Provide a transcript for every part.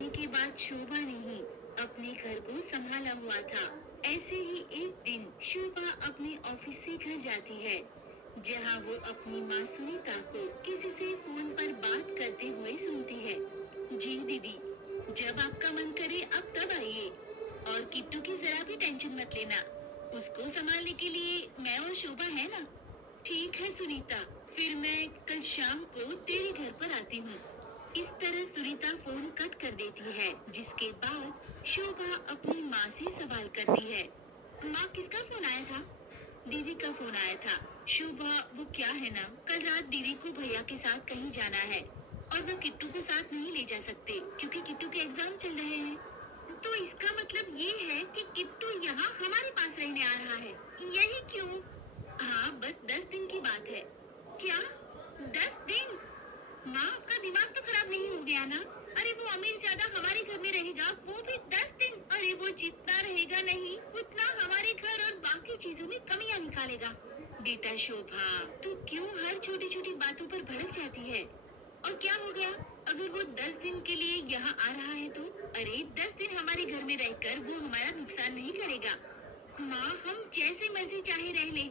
के बाद शोभा ने ही अपने घर को संभाला हुआ था। ऐसे ही एक दिन शोभा अपने ऑफिस से घर जाती है, जहां वो अपनी माँ सुनीता को किसी से फोन पर बात करते हुए सुनती है। जी दीदी, जब आपका मन करे आप तब आइए, और किट्टू की जरा भी टेंशन मत लेना। उसको संभालने के लिए मैं और शोभा है ना। ठीक है सुनीता, फिर मैं कल शाम को तेरे घर पर आती हूँ। इस तरह सुनीता फोन कट कर देती है, जिसके बाद शोभा अपनी माँ से सवाल करती है। माँ, किसका फोन आया था? दीदी का फोन आया था। शोभा, वो क्या है ना, कल रात दीदी को भैया के साथ कहीं जाना है, और वो किट्टू को साथ नहीं ले जा सकते क्योंकि किट्टू के एग्जाम चल रहे हैं। तो इसका मतलब ये है कि किट्टू यहाँ हमारे पास रहने आ रहा है। यही क्यों? हाँ, बस 10 दिन की बात है। क्या? 10 दिन? माँ, आपका दिमाग तो खराब नहीं हो गया ना? अरे वो अमीर ज्यादा हमारे घर में रहेगा, वो भी 10 दिन। अरे वो जितना रहेगा नहीं उतना हमारे घर और बाकी चीजों में कमियां निकालेगा। बेटा शोभा, तू क्यों हर छोटी छोटी बातों पर भड़क जाती है? और क्या हो गया अगर वो 10 दिन के लिए यहाँ आ रहा है तो? अरे 10 दिन हमारे घर में रहकर वो हमारा नुकसान नहीं करेगा। माँ, हम जैसे मर्जी चाहे रह ले,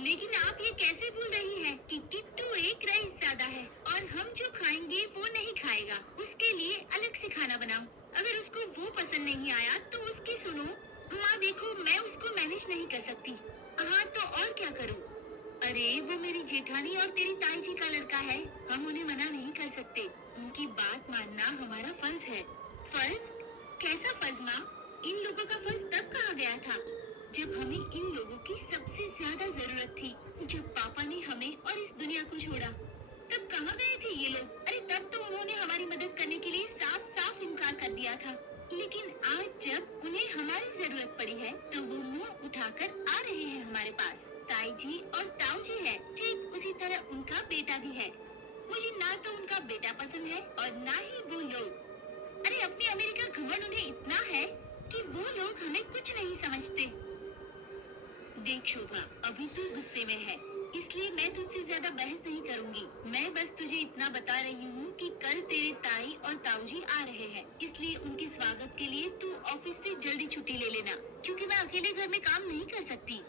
लेकिन आप ये कैसे भूल रही हैं कि किट्टू एक रईस ज्यादा है, और हम जो खाएंगे वो नहीं खाएगा। उसके लिए अलग से खाना बनाओ। अगर उसको वो पसंद नहीं आया तो उसकी सुनो। माँ देखो, मैं उसको मैनेज नहीं कर सकती। हाँ तो और क्या करूँ? अरे वो मेरी जेठानी और तेरी ताई जी का लड़का है, हम उन्हें मना नहीं कर सकते। उनकी बात मानना हमारा फर्ज है। फर्ज? कैसा फर्ज माँ? इन लोगों का फर्ज तब कहा गया था जब हमें इन लोगों की सबसे ज्यादा जरूरत थी। जब पापा ने हमें और इस दुनिया को छोड़ा, तब कहाँ गए थे ये लोग? अरे तब तो उन्होंने हमारी मदद करने के लिए साफ साफ इनकार कर दिया था। लेकिन आज जब उन्हें हमारी जरूरत पड़ी है तो वो मुंह उठाकर आ रहे हैं हमारे पास। ताई जी और ताऊ जी है, ठीक उसी तरह उनका बेटा भी है। मुझे ना तो उनका बेटा पसंद है और ना ही वो लोग। अरे अपनी अमेरिका का घमंड उन्हें इतना है कि वो लोग हमें कुछ नहीं समझते। देख शोभा, अभी तू गुस्से में है, इसलिए मैं तुझसे ज्यादा बहस नहीं करूंगी। मैं बस तुझे इतना बता रही हूँ कि कल तेरे ताई और ताऊजी आ रहे हैं, इसलिए उनके स्वागत के लिए तू ऑफिस से जल्दी छुट्टी ले लेना, क्योंकि मैं अकेले घर में काम नहीं कर सकती।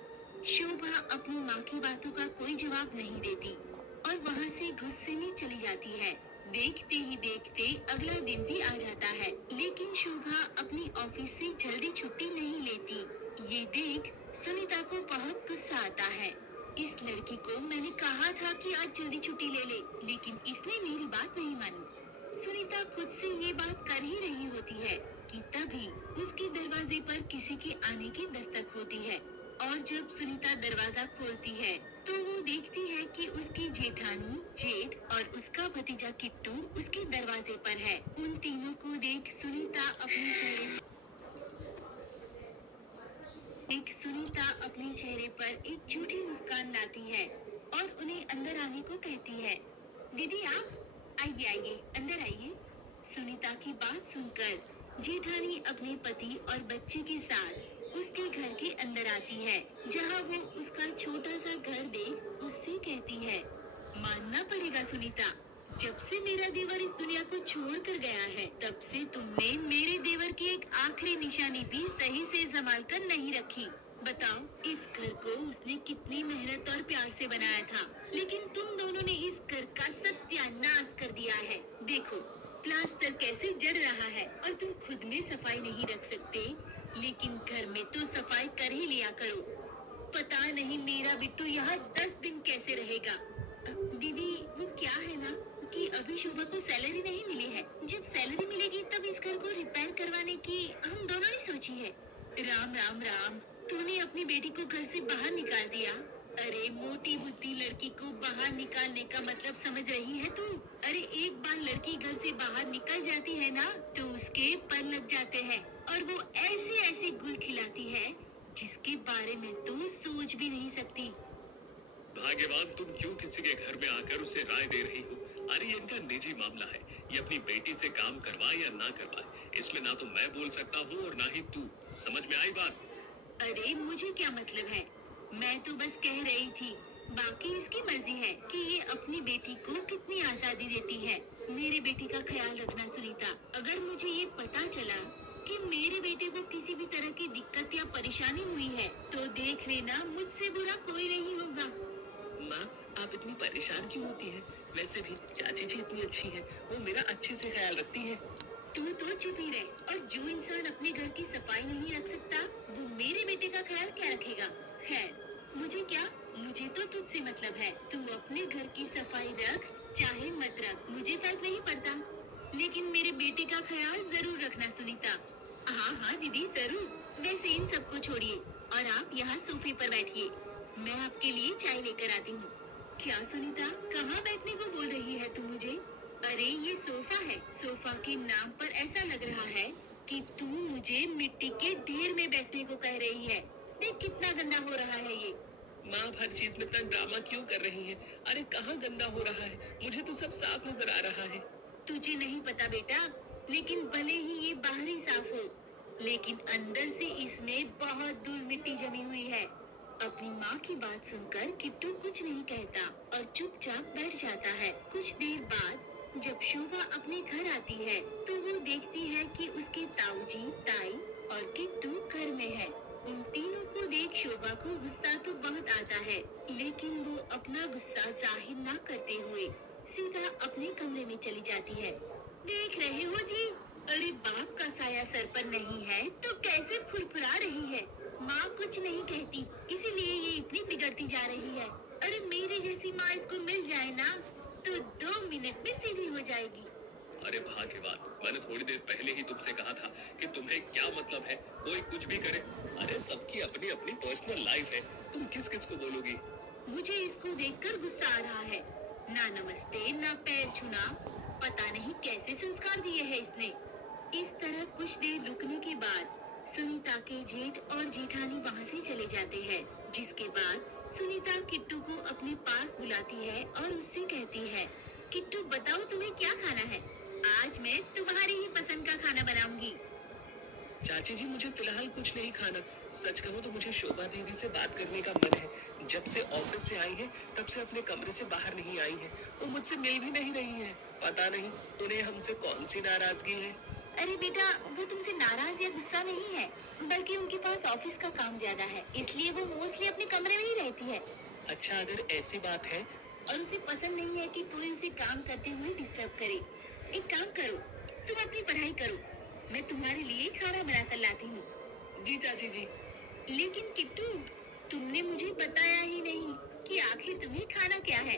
शोभा अपनी माँ की बातों का कोई जवाब नहीं देती और वहाँ से गुस्से में चली जाती है। देखते ही देखते अगला दिन भी आ जाता है, लेकिन शोभा अपनी ऑफिस से जल्दी छुट्टी नहीं लेती। ये देख सुनीता को बहुत गुस्सा आता है। इस लड़की को मैंने कहा था कि आज जल्दी छुट्टी ले ले, लेकिन इसने मेरी बात नहीं मानी। सुनीता खुद से ये बात कर ही रही होती है कि तभी उसके दरवाजे पर किसी के आने की दस्तक होती है, और जब सुनीता दरवाजा खोलती है तो वो देखती है कि उसकी जेठानी, जेठ और उसका भतीजा किट्टू उसके दरवाजे पर है। उन तीनों को देख सुनीता अपने चेहरे पर एक झूठी मुस्कान लाती है और उन्हें अंदर आने को कहती है। दीदी आप आइए आइए, अंदर आइए। सुनीता की बात सुनकर जेठानी अपने पति और बच्चे के साथ उसके घर के अंदर आती है, जहां वो उसका छोटा सा घर देख उससे कहती है, मानना पड़ेगा सुनीता, जब से मेरा देवर इस दुनिया को छोड़ कर गया है, तब से तुमने मेरे देवर की एक आखिरी निशानी भी सही से संभाल कर नहीं रखी। बताओ, इस घर को उसने कितनी मेहनत और प्यार से बनाया था, लेकिन तुम दोनों ने इस घर का सत्यानाश कर दिया है। देखो, प्लास्टर कैसे जड़ रहा है और तुम खुद में सफाई नहीं रख सकते, लेकिन घर में तो सफाई कर ही लिया करो। पता नहीं मेरा बिट्टू यहाँ 10 दिन कैसे रहेगा। दीदी वो क्या है ना कि अभी शोभा को सैलरी नहीं मिली है, जब सैलरी मिलेगी तब इस घर को रिपेयर करवाने की हम दोनों ने सोची है। राम राम राम, तूने अपनी बेटी को घर से बाहर निकाल दिया। अरे मोटी बुद्धि लड़की को बाहर निकालने का मतलब समझ रही है तू? अरे एक बार लड़की घर से बाहर निकल जाती है ना तो उसके पर लग जाते हैं, और वो ऐसे ऐसे गुल खिलाती है जिसके बारे में तू सोच भी नहीं सकती। भाग्यवान तुम क्यों किसी के घर में आकर उसे राय दे रही हो? अरे ये इनका निजी मामला है, ये अपनी बेटी से काम करवाए या ना करवाए, इसमें ना तो मैं बोल सकता हूँ और ना ही तू। समझ में आई बात? अरे मुझे क्या मतलब है, मैं तो बस कह रही थी बाकी इसकी मर्जी है कि ये अपनी बेटी को कितनी आजादी देती है। मेरे बेटे का ख्याल रखना सुनीता। अगर मुझे ये पता चला कि मेरे बेटे को किसी भी तरह की दिक्कत या परेशानी हुई है तो देख लेना, मुझसे बुरा कोई नहीं होगा। माँ, आप इतनी परेशान क्यों होती हैं? वैसे भी चाची जी इतनी अच्छी हैं, वो मेरा अच्छे से ख्याल रखती हैं। तू तो चुप ही रहे। और जो इंसान अपने घर की सफाई नहीं रख सकता वो मेरे बेटे का ख्याल क्या रखेगा। खैर, मुझे क्या, मुझे तो तुझसे मतलब है। तू अपने घर की सफाई रख चाहे मत रख, मुझे फर्क नहीं पड़ता, लेकिन मेरे बेटे का ख्याल जरूर रखना सुनीता। हाँ हाँ दीदी जरूर। वैसे इन सबको छोड़िए और आप यहाँ सोफे पर बैठिए, मैं आपके लिए चाय लेकर आती हूँ। क्या सुनीता, कहाँ बैठने को बोल रही है तू मुझे? अरे ये सोफा है। सोफा के नाम पर ऐसा लग रहा है कि तू मुझे मिट्टी के ढेर में बैठने को कह रही है। देख कितना गंदा हो रहा है ये। माँ, आप हर चीज में इतना ड्रामा क्यों कर रही हैं? अरे कहाँ गंदा हो रहा है, मुझे तो सब साफ नजर आ रहा है। तुझे नहीं पता बेटा, लेकिन भले ही ये बाहरी साफ हो, लेकिन अंदर से इसमें बहुत धूल मिट्टी जमी हुई है। अपनी माँ की बात सुनकर किट्टू कुछ नहीं कहता और चुपचाप बैठ जाता है। कुछ देर बाद जब शोभा अपने घर आती है तो वो देखती है कि उसके ताऊजी, ताई और किट्टू घर में है। उन तीनों को देख शोभा को गुस्सा तो बहुत आता है, लेकिन वो अपना गुस्सा जाहिर न करते हुए सीधा अपने कमरे में चली जाती है। देख रहे हो जी, अरे बाप का साया सर पर नहीं है तो कैसे फुरफुरा रही है। माँ कुछ नहीं कहती, इसीलिए ये इतनी बिगड़ती जा रही है। अरे मेरी जैसी माँ इसको मिल जाए ना तो 2 मिनट में सीधी हो जाएगी। अरे भाग्यवान, मैंने थोड़ी देर पहले ही तुमसे कहा था कि तुम्हें क्या मतलब है कोई कुछ भी करे। अरे सबकी अपनी अपनी पर्सनल लाइफ है, तुम किस किस को बोलोगी? मुझे इसको देखकर गुस्सा आ रहा है। ना नमस्ते ना पैर छूना, पता नहीं कैसे संस्कार दिए हैं इसने। इस तरह कुछ देर रुकने के बाद सुनीता के जेठ और जेठानी वहाँ से चले जाते हैं, जिसके बाद सुनीता किट्टू को अपने पास बुलाती है और उससे कहती है, किट्टू बताओ तुम्हें क्या खाना है? आज मैं तुम्हारी ही पसंद का खाना बनाऊंगी। चाची जी, मुझे फिलहाल कुछ नहीं खाना। सच कहूँ तो मुझे शोभा दीदी से बात करने का मन है। जब से ऑफिस से आई है तब से अपने कमरे से बाहर नहीं आई है। वो मुझसे मिल भी नहीं रही है। पता नहीं उन्हें हमसे कौन सी नाराजगी है। अरे बेटा, वो तुमसे नाराज या गुस्सा नहीं है, बल्कि उनके पास ऑफिस का काम ज्यादा है, इसलिए वो मोस्टली अपने कमरे में ही रहती है। अच्छा, अगर ऐसी बात है। और उसे पसंद नहीं है कि कोई उसे काम करते हुए डिस्टर्ब करे। एक काम करो, तुम अपनी पढ़ाई करो, मैं तुम्हारे लिए खाना बनाकर लाती हूँ। जी चाची जी। लेकिन किट्टू, तुमने मुझे बताया ही नहीं कि आखिर तुम्हें खाना क्या है।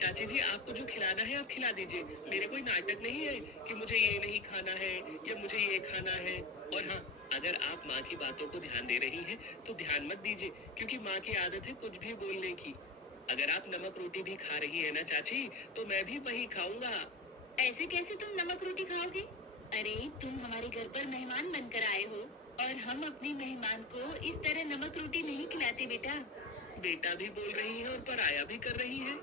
चाची जी, आपको जो खिलाना है आप खिला दीजिए। मेरे कोई नाटक नहीं है कि मुझे ये नहीं खाना है या मुझे ये खाना है। और हाँ, अगर आप माँ की बातों को ध्यान दे रही हैं तो ध्यान मत दीजिए, क्योंकि माँ की आदत है कुछ भी बोलने की। अगर आप नमक रोटी भी खा रही है ना चाची, तो मैं भी वही खाऊंगा। ऐसे कैसे तुम नमक रोटी खाओगे? अरे तुम हमारे घर पर मेहमान बनकर आए हो और हम अपने मेहमान को इस तरह नमक रोटी नहीं खिलाते बेटा। बेटा भी बोल रही है और पराया भी कर रही है।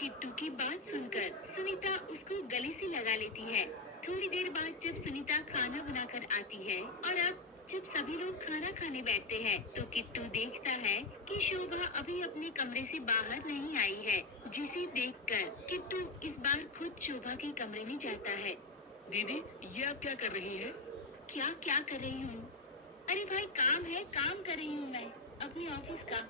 किट्टू की बात सुनकर सुनीता उसको गले से लगा लेती है। थोड़ी देर बाद जब सुनीता खाना बनाकर आती है और अब जब सभी लोग खाना खाने बैठते हैं तो किट्टू देखता है कि शोभा अभी अपने कमरे से बाहर नहीं आई है, जिसे देखकर किट्टू इस बार खुद शोभा के कमरे में जाता है। दीदी, ये आप क्या कर रही हैं? क्या क्या कर रही हूँ? अरे भाई काम है, काम कर रही हूँ मैं अपने ऑफिस का।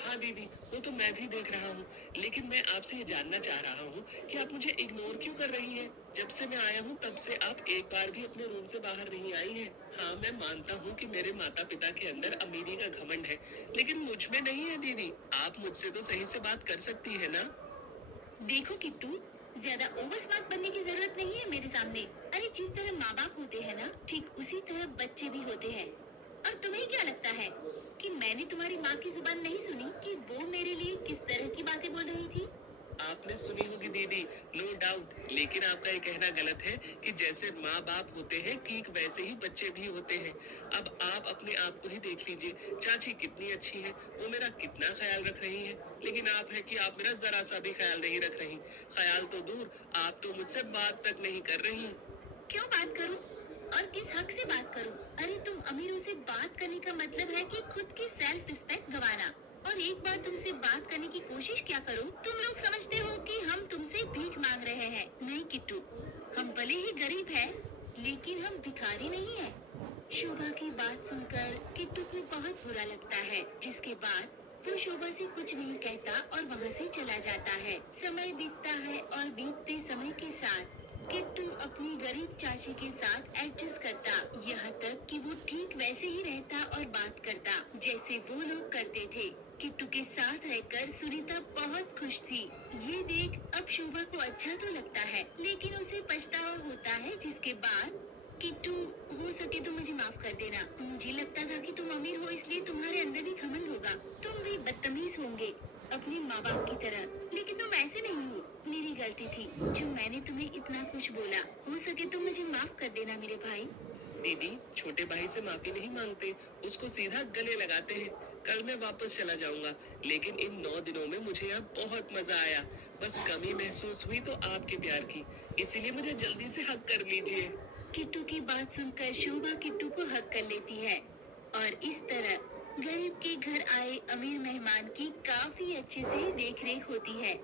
हाँ दीदी, वो तो मैं भी देख रहा हूँ, लेकिन मैं आपसे ये जानना चाह रहा हूँ कि आप मुझे इग्नोर क्यों कर रही हैं? जब से मैं आया हूँ तब से आप एक बार भी अपने रूम से बाहर नहीं आई हैं। हाँ, मैं मानता हूँ कि मेरे माता पिता के अंदर अमीरी का घमंड है, लेकिन मुझ में नहीं है दीदी। आप मुझसे तो सही से बात कर सकती है ना? देखो किट्टू, ज्यादा ओवर स्मार्ट बनने की जरूरत नहीं है मेरे सामने। अरे जिस तरह माँ बाप होते हैं ना, ठीक उसी तरह बच्चे भी होते हैं। और तुम्हें क्या लगता है कि मैंने तुम्हारी माँ की जुबान नहीं सुनी कि वो मेरे लिए किस तरह की बातें बोल रही थी? आपने सुनी होगी दीदी, नो डाउट, लेकिन आपका ये कहना गलत है कि जैसे माँ बाप होते हैं ठीक वैसे ही बच्चे भी होते हैं। अब आप अपने आप को ही देख लीजिए। चाची कितनी अच्छी है, वो मेरा कितना ख्याल रख रही है, लेकिन आप है कि आप मेरा जरा सा भी ख्याल नहीं रख रही। ख्याल तो दूर, आप तो मुझसे बात तक नहीं कर रही। क्यों बात करूं? और किस हक से बात करूं? अरे तुम अमीरों से बात करने का मतलब है कि खुद की सेल्फ रिस्पेक्ट गंवाना। और एक बार तुमसे बात करने की कोशिश क्या करूं? तुम लोग समझते हो कि हम तुमसे भीख मांग रहे हैं। नहीं किट्टू, हम भले ही गरीब हैं, लेकिन हम भिखारी नहीं हैं। शोभा की बात सुनकर किट्टू को बहुत बुरा लगता है, जिसके बाद वो शोभा से कुछ नहीं कहता और वहाँ से चला जाता है। समय बीतता है और बीतते समय के साथ किट्टू अपनी गरीब चाची के साथ एडजस्ट करता, यहाँ तक कि वो ठीक वैसे ही रहता और बात करता जैसे वो लोग करते थे। किट्टू के साथ रहकर सुनीता बहुत खुश थी। ये देख अब शोभा को अच्छा तो लगता है, लेकिन उसे पछतावा होता है, जिसके बाद किट्टू, हो सके तो मुझे माफ कर देना। मुझे लगता था कि तुम अमीर हो, इसलिए तुम्हारे अंदर भी घमंड होगा। तुम भी बदतमीज होंगे अपने माँ बाप की तरह, लेकिन तुम ऐसे नहीं हो। मेरी गलती थी जो मैंने तुम्हें इतना कुछ बोला। हो सके तो मुझे माफ कर देना मेरे भाई। दीदी, छोटे भाई से माफी नहीं मांगते, उसको सीधा गले लगाते हैं। कल मैं वापस चला जाऊंगा, लेकिन इन 9 दिनों में मुझे यहाँ बहुत मजा आया। बस कमी महसूस हुई तो आपके प्यार की, इसीलिए मुझे जल्दी से हक कर लीजिए। किट्टू की बात सुनकर शोभा किट्टू को हक कर लेती है और इस तरह गरीब के घर आए अमीर मेहमान की काफी अच्छे से देखरेख होती है।